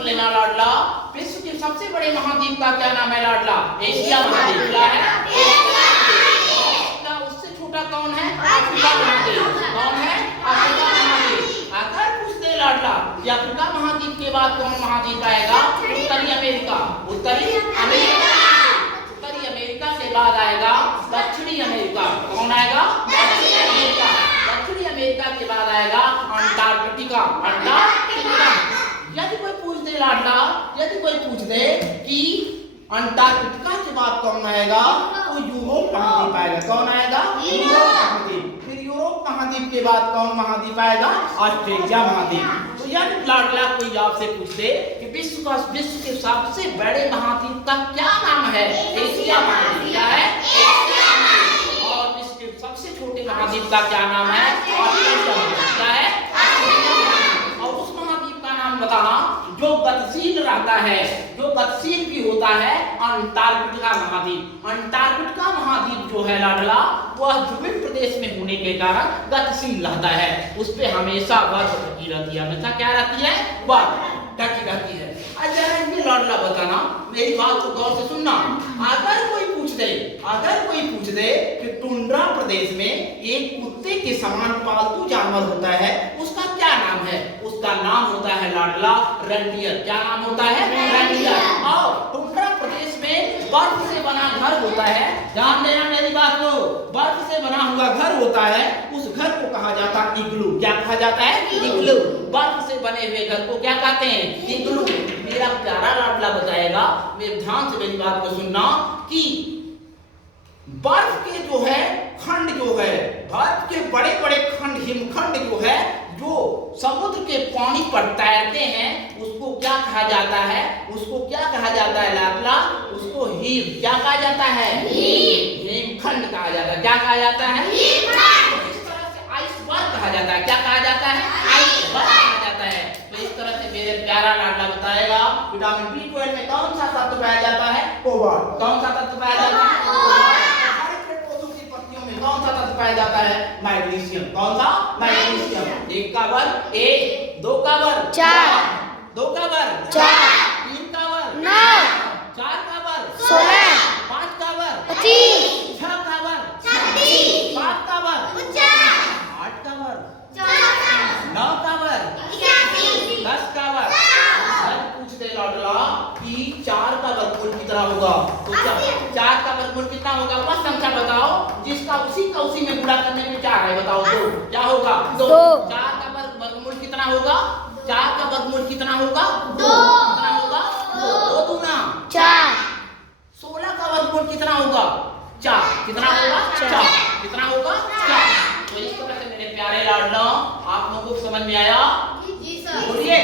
सुन लेना लाडला, विश्व के सबसे बड़े महाद्वीप का क्या नाम है लाडला? एशिया महाद्वीप। क्या है? उससे छोटा कौन है? अफ्रीका महाद्वीप। कौन है? अफ्रीका महाद्वीप। अगर पूछ दे लाडला कि अफ्रीका महाद्वीप के बाद कौन महाद्वीप आएगा? उत्तरी अमेरिका। उत्तरी अमेरिका। उत्तरी अमेरिका के बाद आएगा दक्षिणी अमेरिका। कौन आएगा? दक्षिणी अमेरिका। दक्षिणी अमेरिका के बाद आएगा अंटार्कटिका। अंटार्कटिका। यदि कोई पूछ दे लाडला, यदि कोई पूछ दे कि अंटार्कटिका के बाद कौन आएगा, तो यूरोप महाद्वीप आएगा। कौन आएगा? यूरोप महाद्वीप। फिर यूरोप महाद्वीप के बाद कौन महाद्वीप आएगा? ऑस्ट्रेलिया महाद्वीप। तो यदि लाडला कोई आपसे पूछ दे कि विश्व के सबसे बड़े महाद्वीप का क्या नाम है? एशिया महाद्वीप। क्या है? एशिया महाद्वीप। और विश्व के सबसे छोटे महाद्वीप का क्या नाम है? ऑस्ट्रेलिया महाद्वीप। क्या है? ऑस्ट्रेलिया महाद्वीप। और उस महाद्वीप का नाम बताना जो गतिशील रहता है, जो गतिशील भी होता है, अंटार्कटिका महाद्वीप। अंटार्कटिका महाद्वीप जो है लाडला, वह ध्रुवीय प्रदेश में होने के कारण गतिशील रहता है। उस पे हमेशा बर्फ ढकी रहती है। हमेशा क्या रहती है? बर्फ ढकी रहती है। जरा ये लाडला बताना, मेरी बात को गौर से सुनना। अगर कोई पूछ दे कि टुंड्रा प्रदेश में एक कुत्ते के समान पालतू जानवर होता है, उसका क्या नाम है? उसका नाम होता है लाडला रेंडियर। क्या नाम होता है? रेंडियर। और टुंड्रा प्रदेश में बर्फ से बना घर होता है। ध्यान देना मेरी बात को, बर्फ से बना हुआ घर होता है, उस घर को कहा जाता है इग्लू। क्या कहा जाता है? इग्लू। बर्फ से बने हुए घर को क्या कहते हैं? इग्लू। मेरा प्यारा लाडला बताएगा, मेरे ध्यान से मेरी बात को सुनना, कि बर्फ के जो है खंड जो है, बर्फ के बड़े बड़े खंड, हिमखंड जो है, जो समुद्र के पानी पर तैरते हैं, उसको क्या कहा जाता है? उसको क्या कहा जाता है लाडला? उसको हिम। क्या कहा जाता है? हिमखंड कहा जाता है। क्या कहा जाता है? हिमखंड। इस तरह से आइसबर्ग कहा जाता है। क्या कहा जाता है? आइसबर्ग कहा जाता है। तो इस तरह से मेरे प्यारा लाडला बताएगा, विटामिन B12 में कौन सा तत्व पाया जाता है? कोबाल्ट। कौन सा तत्व पाया जाता है? कौन सा तत्व पाया जाता है? मैग्नीशियम। कौन सा? मैग्नीशियम। एक का वर्ग 1, 2 का वर्ग 4, 2 का वर्ग 4, 3 का वर्ग 9, 4 का वर्ग 16, 5 का वर्ग 25, 6 का वर्ग 36, 7 का वर्ग 49, 8 का वर्ग 54, 9 का वर्ग 81, 10 का वर्ग। पूछ दे लाडला कि 4 का वर्गमूल कितना होगा? तो 4 का वर्गमूल कितना होगा? वह संख्या बताओ जिसका उसी में गुणा करने में क्या है? बताओ। 2। क्या होगा? 2। 4 का वर्गमूल कितना होगा? 4 का वर्गमूल कितना होगा? 2। कितना होगा? 2 दूना 4। 16 का वर्गमूल कितना होगा? 4। कितना होगा? 4। कितना होगा? 4। तो इस तरह से मेरे प्यारे लाडला, आप लोगों को समझ में आया? जी सर। बोलिए।